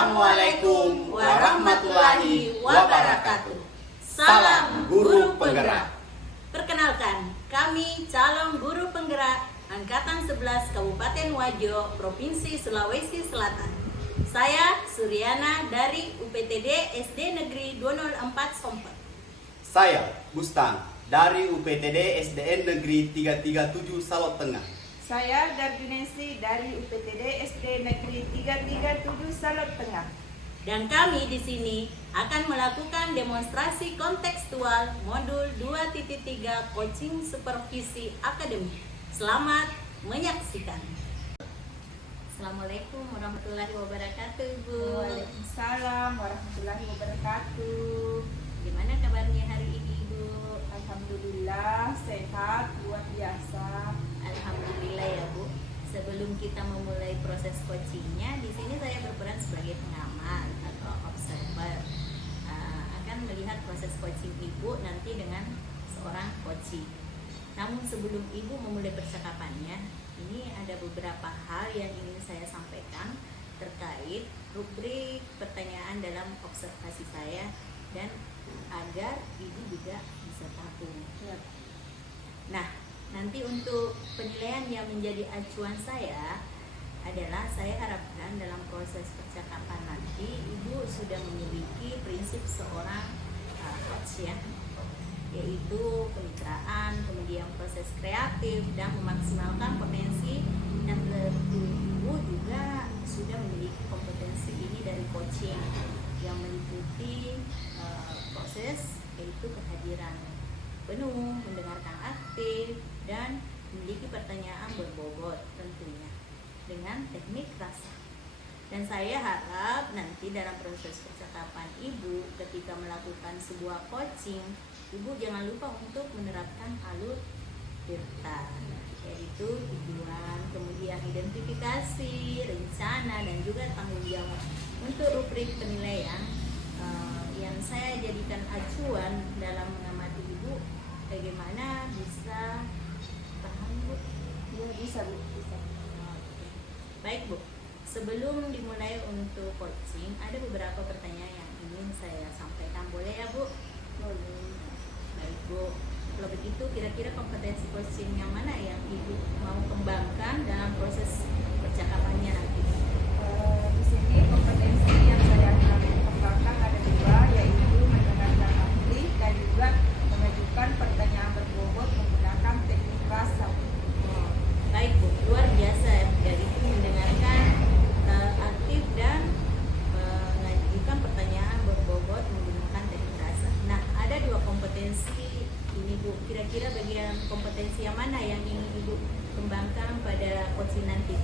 Assalamualaikum warahmatullahi wabarakatuh. Salam Guru Penggerak. Perkenalkan, kami calon guru penggerak Angkatan 11 Kabupaten Wajo, Provinsi Sulawesi Selatan. Saya Suryana dari UPTD SD Negeri 204 Sompet. Saya Bustang dari UPTD SDN Negeri 337 Salot Tengah. Saya Gardinesi dari UPTD SD Negeri 337 Salot Tengah. Dan kami di sini akan melakukan demonstrasi kontekstual modul 2.3 coaching supervisi akademik. Selamat menyaksikan. Assalamualaikum warahmatullahi wabarakatuh, Ibu. Waalaikumsalam warahmatullahi wabarakatuh. Gimana kabarnya hari ini, Ibu? Alhamdulillah sehat luar biasa. Alhamdulillah ya, Bu. Sebelum kita memulai proses coachingnya, di sini saya berperan sebagai pengamat atau observer. Akan melihat proses coaching Ibu nanti dengan seorang coaching. Namun sebelum Ibu memulai percakapannya, ini ada beberapa hal yang ingin saya sampaikan terkait rubrik pertanyaan dalam observasi saya dan agar Ibu juga bisa tahu. Nah, nanti untuk penilaian yang menjadi acuan saya adalah saya harapkan dalam proses percakapan nanti Ibu sudah memiliki prinsip seorang coach ya, yaitu kemitraan, kemudian proses kreatif dan memaksimalkan potensi, dan tentu Ibu juga sudah memiliki kompetensi ini dari coaching yang meliputi proses yaitu kehadiran penuh, mendengarkan aktif, dan memiliki pertanyaan berbobot tentunya dengan teknik rasa. Dan saya harap nanti dalam proses percakapan Ibu ketika melakukan sebuah coaching, Ibu jangan lupa untuk menerapkan alur Tirta, yaitu tujuan, kemudian identifikasi, rencana, dan juga tanggung jawab. Untuk rubrik penilaian yang saya jadikan acuan dalam mengamati Ibu, bagaimana bisa paham, Bu? Ya, bisa, Bu. Bisa. Baik, Bu. Sebelum dimulai untuk coaching, ada beberapa pertanyaan yang ingin saya sampaikan. Boleh ya, Bu? Boleh. Baik, Bu. Kalau begitu, kira-kira kompetensi coaching yang mana yang Ibu mau kembangkan dalam proses percakapannya nanti? Di sini kompetensi yang saya akan kembangkan ada dua, yaitu mendengarkan aktif dan juga mengajukan pertanyaan berbobot menggunakan teknik rasa. Baik, Bu, luar biasa dari itu mendengarkan aktif dan mengajukan pertanyaan berbobot menggunakan teknik rasa. Nah, ada dua kompetensi ini, Bu. Kira-kira bagian kompetensi yang mana yang ingin Ibu kembangkan pada coaching nanti?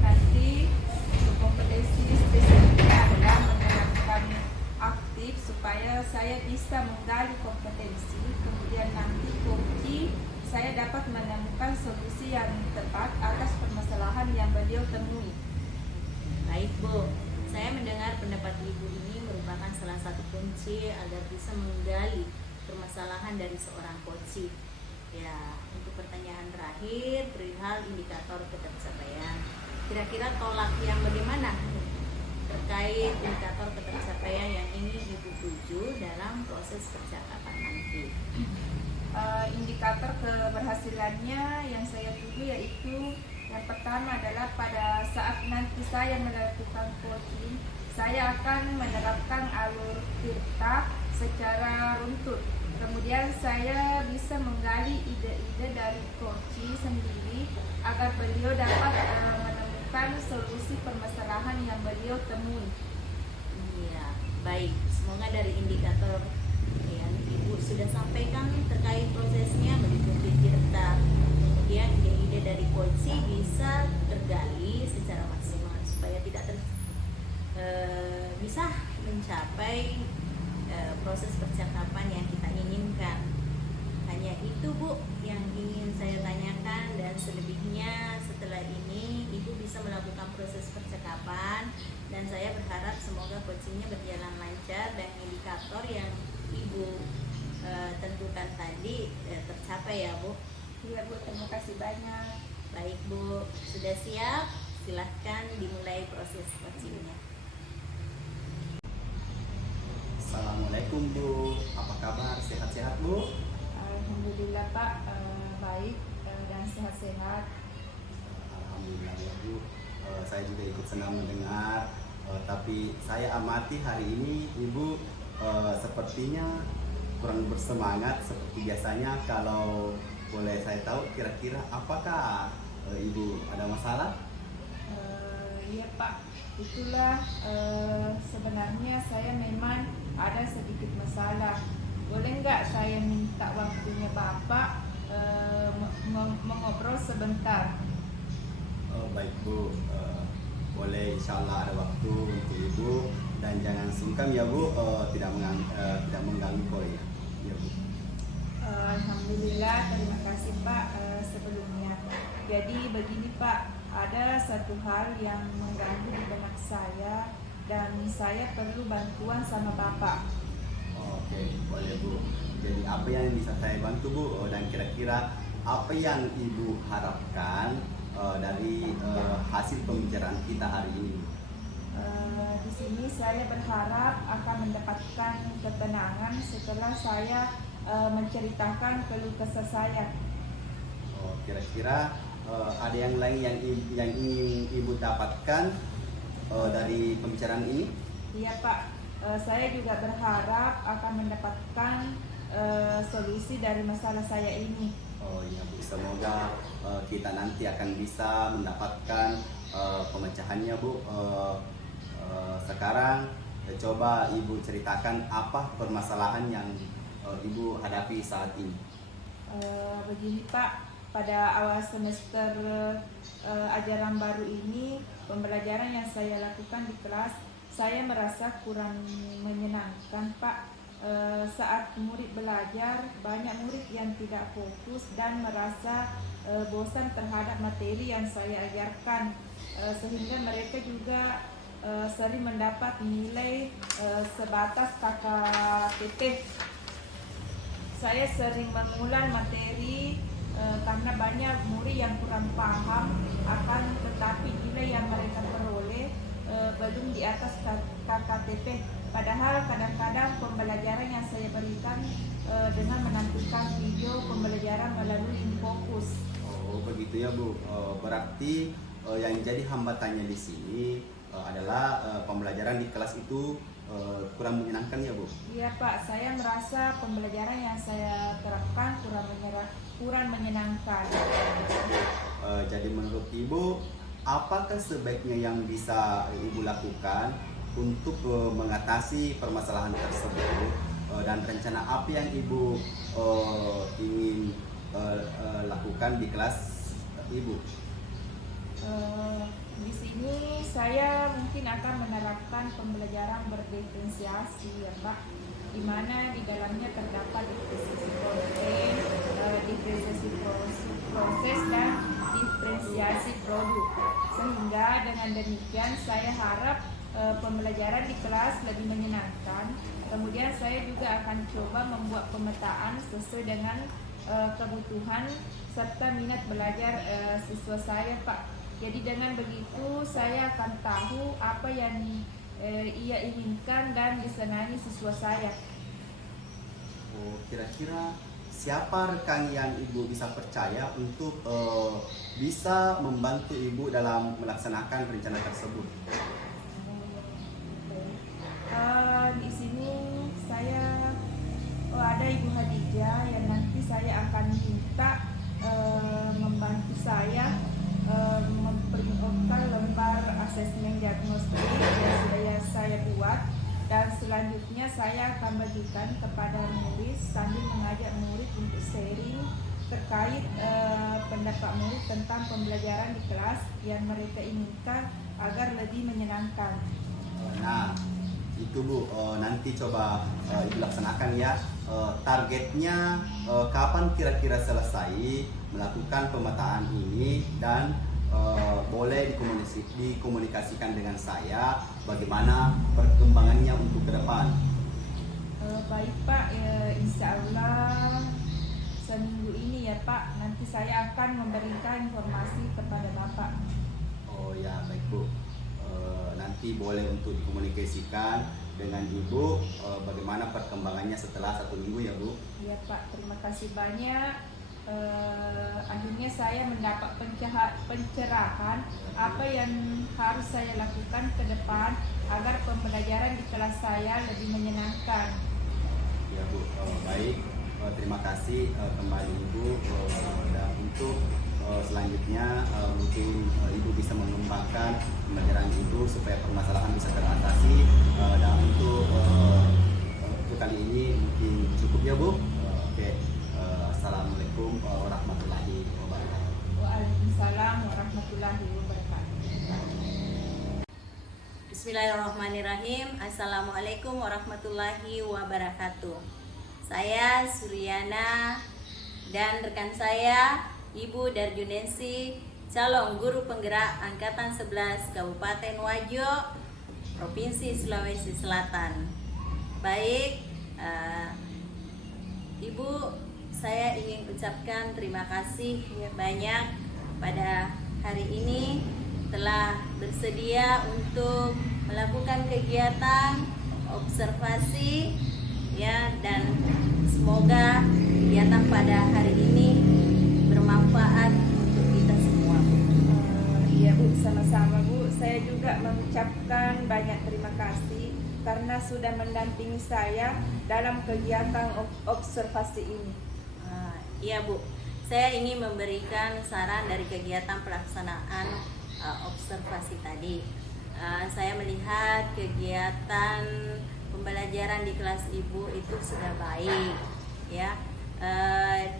Nanti untuk kompetensi spesifiknya adalah mendengarkan aktif supaya saya bisa menggali kompetensi, kemudian nanti coaching saya dapat menemukan solusi yang tepat atas permasalahan yang beliau temui. Baik, Bu. Saya mendengar pendapat Ibu ini merupakan salah satu kunci agar bisa menggali permasalahan dari seorang coaching. Ya, untuk pertanyaan terakhir perihal indikator ketercapaian. Kira-kira tolak yang bagaimana terkait indikator ketercapaian yang ingin Ibu tuju dalam proses percakapan nanti? Indikator keberhasilannya yang saya tuju yaitu yang pertama adalah pada saat nanti saya melakukan coaching, saya akan menerapkan alur Tirta secara runtut. Kemudian saya bisa menggali ide-ide dari coaching sendiri agar beliau dapat menemukan solusi permasalahan yang beliau temui. Iya, baik. Semoga dari indikator yang Ibu sudah sampaikan terkait prosesnya meliputi Tirta, kemudian ide-ide dari coaching bisa tergali secara maksimal supaya tidak bisa mencapai proses percakapan yang kita inginkan. Hanya itu, Bu, yang ingin saya tanyakan, dan selebihnya setelah ini Ibu bisa melakukan proses percakapan, dan saya berharap semoga coachingnya berjalan lancar dan indikator yang Ibu tentukan tadi tercapai ya, Bu. Iya, Bu, terima kasih banyak. Baik, Bu, sudah siap? Silahkan dimulai proses coachingnya. Assalamualaikum Bu, apa kabar? Sehat-sehat Bu? Alhamdulillah Pak, baik dan sehat-sehat. Alhamdulillah ya Bu. Saya juga ikut senang mendengar. Tapi saya amati hari ini Ibu sepertinya kurang bersemangat seperti biasanya. Kalau boleh saya tahu kira-kira apakah Ibu ada masalah? Iya Pak, itulah sebenarnya saya memang ada sedikit masalah. Boleh nggak saya minta waktunya Bapak mengobrol sebentar? Baik Bu, boleh insya Allah ada waktu untuk Ibu dan jangan sungkan ya Bu, tidak mengganggu kok ya. Ya Bu. Alhamdulillah, terima kasih Pak sebelumnya. Jadi begini Pak, ada satu hal yang mengganggu di benak saya dan saya perlu bantuan sama Bapak. Oke, boleh Bu. Jadi apa yang bisa saya bantu Bu? Dan kira-kira apa yang Ibu harapkan dari hasil pembicaraan kita hari ini? Di sini saya berharap akan mendapatkan ketenangan setelah saya menceritakan keluh kesah saya. Kira-kira ada yang lain yang ingin Ibu dapatkan dari pembicaraan ini? Iya Pak, saya juga berharap akan mendapatkan solusi dari masalah saya ini. Oh iya Bu, semoga kita nanti akan bisa mendapatkan pemecahannya Bu. Sekarang coba Ibu ceritakan apa permasalahan yang Ibu hadapi saat ini. Begini Pak, pada awal semester ajaran baru ini, pembelajaran yang saya lakukan di kelas, saya merasa kurang menyenangkan Pak. Saat murid belajar, banyak murid yang tidak fokus dan merasa bosan terhadap materi yang saya ajarkan, sehingga mereka juga sering mendapat nilai sebatas KKTP. Saya sering mengulang materi karena banyak murid yang kurang paham akan tetapi nilai yang mereka peroleh belum di atas KKTP. Padahal kadang-kadang pembelajaran yang saya berikan dengan menampilkan video pembelajaran melalui Infocus. Oh begitu ya Bu. Berarti yang jadi hambatannya di sini adalah pembelajaran di kelas itu kurang menyenangkan ya Bu? Iya Pak, saya merasa pembelajaran yang saya terapkan kurang menyenangkan. Jadi menurut Ibu, apakah sebaiknya yang bisa Ibu lakukan untuk mengatasi permasalahan tersebut dan rencana apa yang Ibu ingin lakukan di kelas Ibu? Di sini saya mungkin akan menerapkan pembelajaran berdiferensiasi ya Pak, di mana di dalamnya terdapat diferensiasi proses dan diferensiasi produk. Sehingga dengan demikian saya harap pembelajaran di kelas lebih menyenangkan. Kemudian saya juga akan coba membuat pemetaan sesuai dengan kebutuhan serta minat belajar siswa saya Pak. Jadi dengan begitu saya akan tahu apa yang ia inginkan dan disenangi siswa saya. Oh, kira-kira siapa rekan yang Ibu bisa percaya untuk bisa membantu Ibu dalam melaksanakan rencana tersebut? Di sini saya ada Ibu Hadijah yang nanti saya akan minta membantu saya memperlihatkan lembar asesmen diagnostik yang sudah saya buat, dan selanjutnya saya akan bagikan kepada murid sambil mengajak murid untuk sharing terkait pendapat murid tentang pembelajaran di kelas yang mereka inginkan agar lebih menyenangkan. Nah, itu Bu, nanti coba Ibu laksanakan ya. Targetnya kapan kira-kira selesai melakukan pemetaan ini, dan boleh dikomunikasikan dengan saya bagaimana perkembangannya untuk ke depan. Baik Pak, insya Allah seminggu ini ya Pak, nanti saya akan memberikan informasi kepada Bapak. Oh ya, baik Bu. nanti boleh untuk dikomunikasikan dengan Ibu bagaimana perkembangannya setelah 1 minggu ya Bu. Ya Pak, terima kasih banyak. Akhirnya saya mendapat pencerahan apa yang harus saya lakukan ke depan agar pembelajaran di kelas saya lebih menyenangkan. Ya Bu, baik. Terima kasih kembali Ibu. Dan untuk selanjutnya mungkin Ibu bisa mengembangkan pembelajaran Ibu supaya permasalahan bisa teratasi. Dan untuk kali ini mungkin cukup ya Bu. Oke. Assalamualaikum warahmatullahi wabarakatuh. Waalaikumsalam warahmatullahi wabarakatuh. Bismillahirrahmanirrahim. Assalamualaikum warahmatullahi wabarakatuh. Saya Suryana dan rekan saya Ibu Darjunensi, calon guru penggerak Angkatan 11 Kabupaten Wajo, Provinsi Sulawesi Selatan. Baik, Ibu, saya ingin ucapkan terima kasih banyak pada hari ini telah bersedia untuk melakukan kegiatan observasi ya, dan semoga kegiatan pada hari ini bermanfaat untuk kita semua. Iya Bu, sama-sama Bu. Saya juga mengucapkan banyak terima kasih karena sudah mendampingi saya dalam kegiatan observasi ini. Iya Bu, saya ingin memberikan saran dari kegiatan pelaksanaan observasi tadi. Saya melihat kegiatan pembelajaran di kelas Ibu itu sudah baik, ya.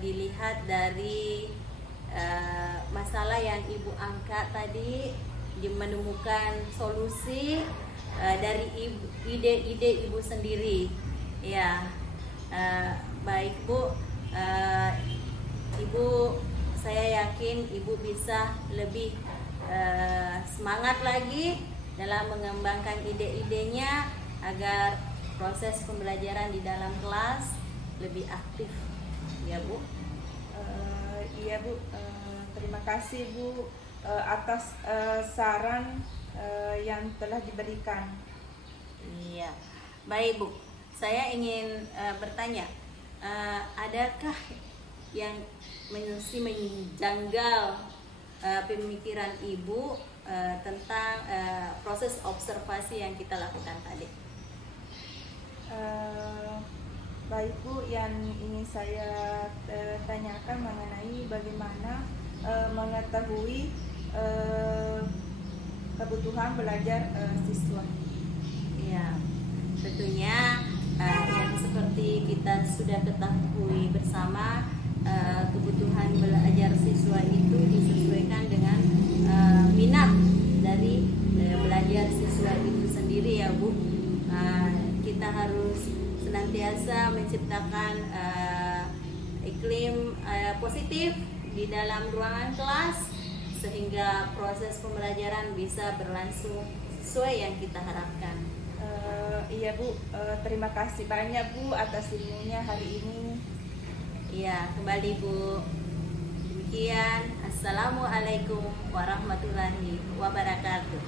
Dilihat dari masalah yang Ibu angkat tadi, menemukan solusi dari ide-ide Ibu sendiri, ya. Baik Bu. Ibu, saya yakin Ibu bisa lebih semangat lagi dalam mengembangkan ide-idenya agar proses pembelajaran di dalam kelas lebih aktif, ya Bu. Iya Bu, terima kasih Bu atas saran yang telah diberikan. Iya, baik Bu. Saya ingin bertanya, adakah yang menjanggal pemikiran Ibu tentang proses observasi yang kita lakukan tadi? Baik Bu, yang ingin saya tanyakan mengenai bagaimana mengetahui kebutuhan belajar siswa. Ya, tentunya yang seperti kita sudah ketahui bersama, kebutuhan belajar siswa itu disesuaikan dengan minat dari belajar siswa itu sendiri ya Bu. Kita harus senantiasa menciptakan iklim positif di dalam ruangan kelas sehingga proses pembelajaran bisa berlangsung sesuai yang kita harapkan. Iya Bu, terima kasih banyak Bu atas ilmunya hari ini. Iya, kembali Bu. Demikian, Assalamualaikum warahmatullahi wabarakatuh.